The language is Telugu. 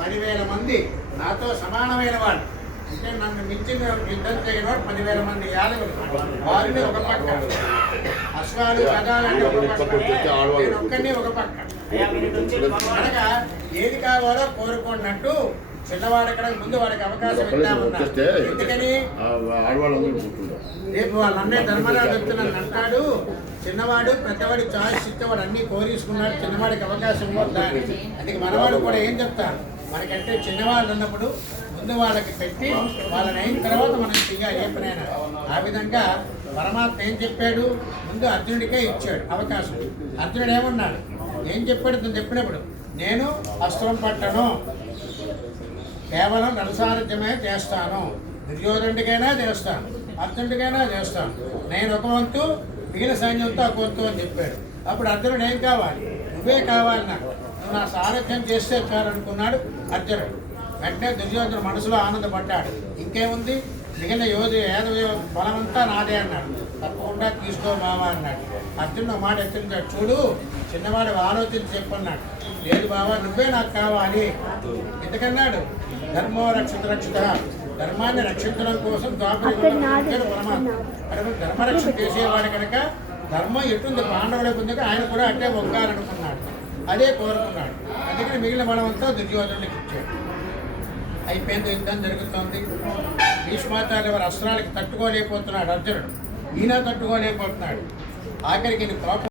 10,000 మంది నాతో సమానమైన వాళ్ళు, అంటే నన్ను మించిన యుద్ధం చేయని వాడు 10,000 మంది యాదవులు. వారిని ఒక పక్క, అశ్వాలు గజాలంటే ఒక పక్క, నేను ఒక్కడిని ఒక పక్క. అనగా ఏది కావాలో కోరుకున్నట్టు చిన్నవాడు ఎక్కడ ముందు వాడికి అవకాశం ఇద్దామన్నా. ఎందుకని రేపు వాళ్ళన్నే ధర్మరాజు చెప్తున్నాను అంటాడు, చిన్నవాడు పెద్దవాడి చాయిస్ ఇస్తే వాడు అన్ని కోరేసుకున్నాడు, చిన్నవాడికి అవకాశం ఇవ్వద్దా. అందుకే మనవాడు కూడా ఏం చెప్తారు, మనకంటే చిన్నవాళ్ళు ఉన్నప్పుడు ముందు వాళ్ళకి పెట్టి వాళ్ళని అయిన తర్వాత మనం చెయ్యాలి ఏ పనైనా. ఆ విధంగా పరమాత్మ ఏం చెప్పాడు, ముందు అర్జునుడికే ఇచ్చాడు అవకాశం. అర్జునుడు ఏమన్నాడు, ఏం చెప్పాడు, తను చెప్పినప్పుడు నేను అస్త్రం పట్టను, కేవలం రథసారథ్యమే చేస్తాను, దుర్యోధనుడికైనా చేస్తాను, అర్జునుడికైనా చేస్తాను, నేను ఒక వంతు మిగిలిన సైన్యంతో ఒక వంతు అని చెప్పాడు. అప్పుడు అర్జునుడు ఏం కావాలి, నువ్వే కావాలి, నాకు నువ్వు నా సారథ్యం చేస్తే చాలనుకున్నాడు అర్జునుడు. వెంటనే దుర్యోధనుడు మనసులో ఆనందపడ్డాడు, ఇంకేముంది మిగిలిన ఏదో బలమంతా నాదే అన్నాడు. తప్పకుండా తీసుకో బావా అన్నాడు. అర్జునుడు మాట ఎత్తించాడు, చూడు చిన్నవాడు ఆలోచించి చెప్పన్నాడు. లేదు బావా నువ్వే నాకు కావాలి. ఎందుకన్నాడు, ధర్మో రక్షిత, ధర్మాన్ని రక్షించడం కోసం పరమాత్మ. ధర్మరక్షణ చేసేవాడు కనుక ధర్మం ఎటుంది పాండవులకు ఉంది, ఆయన కూడా అట్టే మొక్కాలనుకున్నాడు, అదే కోరుకున్నాడు. అందుకని మిగిలిన బలమంతా దుర్యోధనుడికి ఇచ్చాడు. అయిపోయింది, యుద్ధం జరుగుతోంది. భీష్మాచార్య వారి అస్త్రాలకి తట్టుకోలేకపోతున్నాడు అర్జునుడు, ఈయన తట్టుకోలేకపోతున్నాడు. ఆఖరికి కోపం